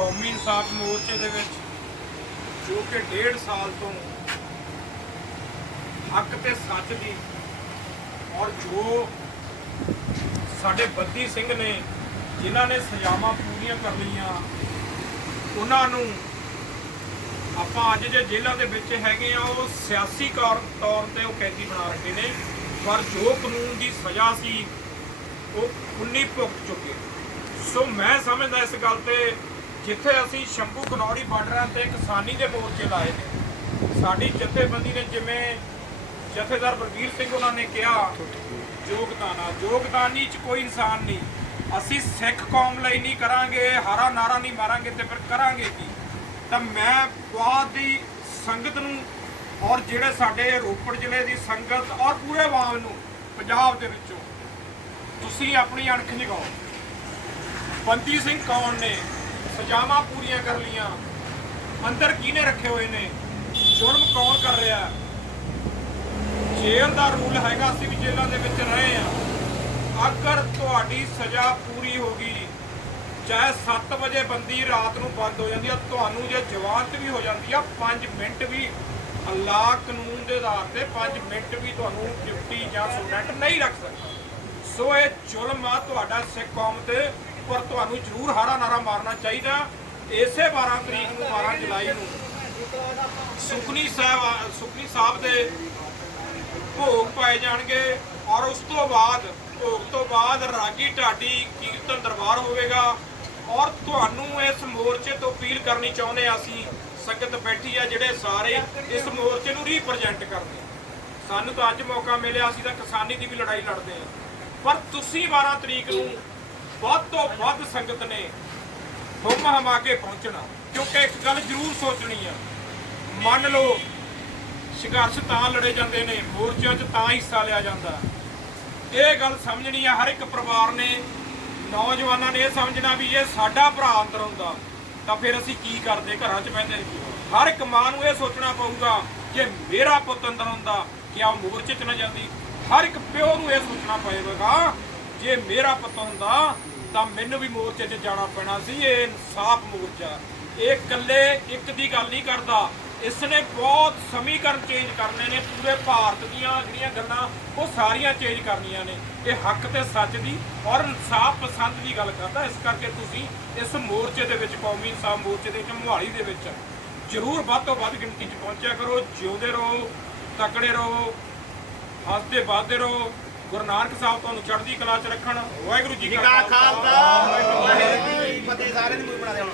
ਕੌਮੀ ਇਨਸਾਫ ਮੋਰਚੇ ਦੇ ਵਿੱਚ, ਜੋ ਕਿ ਡੇਢ ਸਾਲ ਤੋਂ ਹੱਕ ਤੇ ਸੱਚ ਦੀ ਔਰ ਜੋ ਸਾਡੇ ਬੱਦੀ ਸਿੰਘ ਨੇ, ਜਿਨ੍ਹਾਂ ਨੇ ਸਜ਼ਾਵਾਂ ਪੂਰੀਆਂ ਕਰ ਲਈਆਂ, ਉਹਨਾਂ ਨੂੰ ਆਪਾਂ ਅੱਜ ਜੇ ਜੇਲ੍ਹਾਂ ਦੇ ਵਿੱਚ ਹੈਗੇ ਆ, ਉਹ ਸਿਆਸੀ ਕੌਰ- ਤੌਰ ਤੇ ਉਹ ਕੈਦੀ ਬਣਾ ਰੱਖੇ ਨੇ, ਪਰ ਜੋ ਕਾਨੂੰਨ ਦੀ ਸਜ਼ਾ ਸੀ, ਉਹ 19 ਭੁਗਤ ਚੁੱਕੇ ਸੋ ਮੈਂ ਸਮਝਦਾ ਇਸ ਗੱਲ ਤੇ ਜਿੱਥੇ ਅਸੀਂ ਸ਼ੰਭੂ ਕਨੌੜੀ ਬਾਰਡਰਾਂ ਤੇ ਕਿਸਾਨੀ ਦੇ ਮੋਰਚੇ ਲਾਏ ਨੇ। ਸਾਡੀ ਜਥੇਬੰਦੀ ਨੇ ਜਿਵੇਂ ਜਥੇਦਾਰ ਬਲਵੀਰ ਸਿੰਘ ਉਹਨਾਂ ਨੇ ਕਿਹਾ, ਯੋਗਦਾਨ ਆ। ਯੋਗਦਾਨੀ ਚ ਕੋਈ ਇਨਸਾਨ ਨਹੀਂ। ਅਸੀਂ ਸਿੱਖ ਕੌਮ ਲਈ ਨਹੀਂ ਕਰਾਂਗੇ, ਹਾਰਾ ਨਾਰਾ ਨਹੀਂ ਮਾਰਾਂਗੇ ਤੇ ਫਿਰ ਕਰਾਂਗੇ ਕੀ? ਤਾਂ ਮੈਂ ਬਹੁਤ ਦੀ ਸੰਗਤ ਨੂੰ ਔਰ ਜਿਹੜੇ ਸਾਡੇ ਰੋਪੜ ਜ਼ਿਲ੍ਹੇ ਦੀ ਸੰਗਤ ਔਰ ਪੂਰੇ ਆਵਾਮ ਨੂੰ ਪੰਜਾਬ ਦੇ ਵਿੱਚੋਂ ਤੁਸੀਂ ਆਪਣੀ ਅਣਖ ਨਿਗਾਓ ਬੰਦੀ ਸਿੰਘ ਕੌਣ ਨੇ? ਸਜ਼ਾਵਾਂ ਪੂਰੀਆਂ ਕਰ ਲੀਆਂ ਅੰਦਰ ਕਿਹਨੇ ਰੱਖੇ ਹੋਏ ਨੇ? ਜੁਰਮ ਕੌਣ ਕਰ ਰਿਹਾ ਜੇਲ੍ਹ ਦਾ ਰੂਲ ਹੈਗਾ, ਅਸੀਂ ਵੀ ਜੇਲ੍ਹਾਂ ਦੇ ਵਿੱਚ ਰਹੇ ਆ ਅਗਰ ਤੁਹਾਡੀ ਸਜ਼ਾ ਪੂਰੀ ਹੋ ਗਈ, ਚਾਹੇ 7 ਵਜੇ ਬੰਦੀ ਰਾਤ ਨੂੰ ਬੰਦ ਹੋ ਜਾਂਦੀ ਆ, ਤੁਹਾਨੂੰ ਜੇ ਜਵਾਨਤ ਵੀ ਹੋ ਜਾਂਦੀ ਆ 5 ਮਿੰਟ ਵੀ ਅੱਲਾਹ ਕਾਨੂੰਨ ਦੇ ਆਧਾਰ ਤੇ 5 ਮਿੰਟ ਵੀ ਤੁਹਾਨੂੰ ਡਿਊਟੀ ਜਾਂ ਸਟੂਡੈਂਟ ਨਹੀਂ ਰੱਖ ਸਕਦਾ। ਸੋ ਇਹ ਜ਼ੁਲਮ ਆ, ਤੁਹਾਡਾ ਸਿੱਖ ਕੌਮ ਤੇ ਪਰ ਤੁਹਾਨੂੰ ਜ਼ਰੂਰ ਹਾਰਾ ਨਾਰਾ ਮਾਰਨਾ ਚਾਹੀਦਾ। ਇਸੇ 12 ਤਰੀਕ ਨੂੰ 12 ਜੁਲਾਈ ਨੂੰ ਸੁਖਨੀ ਸਾਹਿਬ ਸੁਖਨੀ ਸਾਹਿਬ ਦੇ ਭੋਗ ਪਾਏ ਜਾਣਗੇ ਔਰ ਉਸ ਤੋਂ ਬਾਅਦ, ਭੋਗ ਤੋਂ ਬਾਅਦ ਰਾਗੀ ਢਾਡੀ ਕੀਰਤਨ ਦਰਬਾਰ ਹੋਵੇਗਾ। ਔਰ ਤੁਹਾਨੂੰ ਇਸ ਮੋਰਚੇ ਤੋਂ ਅਪੀਲ ਕਰਨੀ ਚਾਹੁੰਦੇ ਆ ਅਸੀਂ, ਸੰਗਤ ਬੈਠੀ ਆ ਜਿਹੜੇ ਸਾਰੇ ਇਸ ਮੋਰਚੇ ਨੂੰ ਰੀਪ੍ਰੈਜ਼ੈਂਟ ਕਰਦੇ ਸਾਨੂੰ ਤਾਂ ਅੱਜ ਮੌਕਾ ਮਿਲਿਆ, ਅਸੀਂ ਤਾਂ ਕਿਸਾਨੀ ਦੀ ਵੀ ਲੜਾਈ ਲੜਦੇ ਆ। ਪਰ ਤੁਸੀਂ 12 ਤਰੀਕ ਨੂੰ ਵੱਧ ਤੋਂ ਵੱਧ ਸੰਗਤ ਨੇ ਹੁਮ ਹਮਾ ਕੇ ਪਹੁੰਚਣਾ। ਕਿਉਂਕਿ ਇੱਕ ਗੱਲ ਜ਼ਰੂਰ ਸੋਚਣੀ ਆ। ਮੰਨ ਲਓ, ਸੰਘਰਸ਼ ਤਾਂ ਲੜੇ ਜਾਂਦੇ ਨੇ, ਮੋਰਚਿਆਂ 'ਚ ਤਾਂ ਹਿੱਸਾ ਲਿਆ ਜਾਂਦਾ। ਇਹ ਗੱਲ ਸਮਝਣੀ ਆ, ਹਰ ਇੱਕ ਪਰਿਵਾਰ ਨੇ, ਨੌਜਵਾਨਾਂ ਨੇ ਇਹ ਸਮਝਣਾ ਵੀ ਇਹ ਸਾਡਾ ਭਰਾ ਅੰਦਰ ਹੁੰਦਾ ਤਾਂ ਫਿਰ ਅਸੀਂ ਕੀ ਕਰਦੇ ਘਰਾਂ 'ਚ ਬਹਿੰਦੇ? ਹਰ ਇੱਕ ਮਾਂ ਨੂੰ ਇਹ ਸੋਚਣਾ ਪਊਗਾ ਜੇ ਮੇਰਾ ਪੁੱਤ ਅੰਦਰ ਹੁੰਦਾ ਕਿ ਆ ਮੋਰਚੇ 'ਚ ਨਾ ਜਾਂਦੀ। ਹਰ ਇੱਕ ਪਿਓ ਨੂੰ ਇਹ ਸੋਚਣਾ ਪਏਗਾ ਜੇ ਮੇਰਾ ਪੁੱਤ ਹੁੰਦਾ, ਤਾਂ ਮੈਨੂੰ ਵੀ ਮੋਰਚੇ 'ਚ ਜਾਣਾ ਪੈਣਾ ਸੀ, ਇਹ ਇਨਸਾਫ ਮੋਰਚਾ। ਇਹ ਇਕੱਲੇ ਇੱਕ ਦੀ ਗੱਲ ਨਹੀਂ ਕਰਦਾ। ਇਸ ਨੇ ਬਹੁਤ ਸਮੀਕਰਨ ਚੇਂਜ ਕਰਨੇ ਨੇ, ਪੂਰੇ ਭਾਰਤ ਦੀਆਂ ਜਿਹੜੀਆਂ ਗੱਲਾਂ, ਉਹ ਸਾਰੀਆਂ ਚੇਂਜ ਕਰਨੀਆਂ ਨੇ। ਇਹ ਹੱਕ ਤੇ ਸੱਚ ਦੀ ਔਰ ਇਨਸਾਫ ਪਸੰਦ ਦੀ ਗੱਲ ਕਰਦਾ। ਇਸ ਕਰਕੇ ਤੁਸੀਂ ਇਸ ਮੋਰਚੇ ਦੇ ਵਿੱਚ, ਕੌਮੀ ਇਨਸਾਫ ਮੋਰਚੇ ਦੇ ਵਿੱਚ, ਮੋਹਾਲੀ ਦੇ ਵਿੱਚ ਜ਼ਰੂਰ ਵੱਧ ਤੋਂ ਵੱਧ ਗਿਣਤੀ 'ਚ ਪਹੁੰਚਿਆ ਕਰੋ। ਜਿਉਂਦੇ ਰਹੋ, ਤਕੜੇ ਰਹੋ, ਹੱਸਦੇ ਵੱਧਦੇ ਰਹੋ। ਗੁਰੂ ਨਾਨਕ ਸਾਹਿਬ ਤੁਹਾਨੂੰ ਚੜ੍ਹਦੀ ਕਲਾ 'ਚ ਰੱਖਣ ਵਾਹਿਗੁਰੂ ਜੀ ਕਾ ਖਾਲਸਾ। ਵਾਹਿਗੁਰੂ ਜੀ ਕੀ ਫਤਿਹ। ਸਾਰਿਆਂ ਦੀ ਮੂਲ ਬਣਾ ਦੇ ਹੁਣ।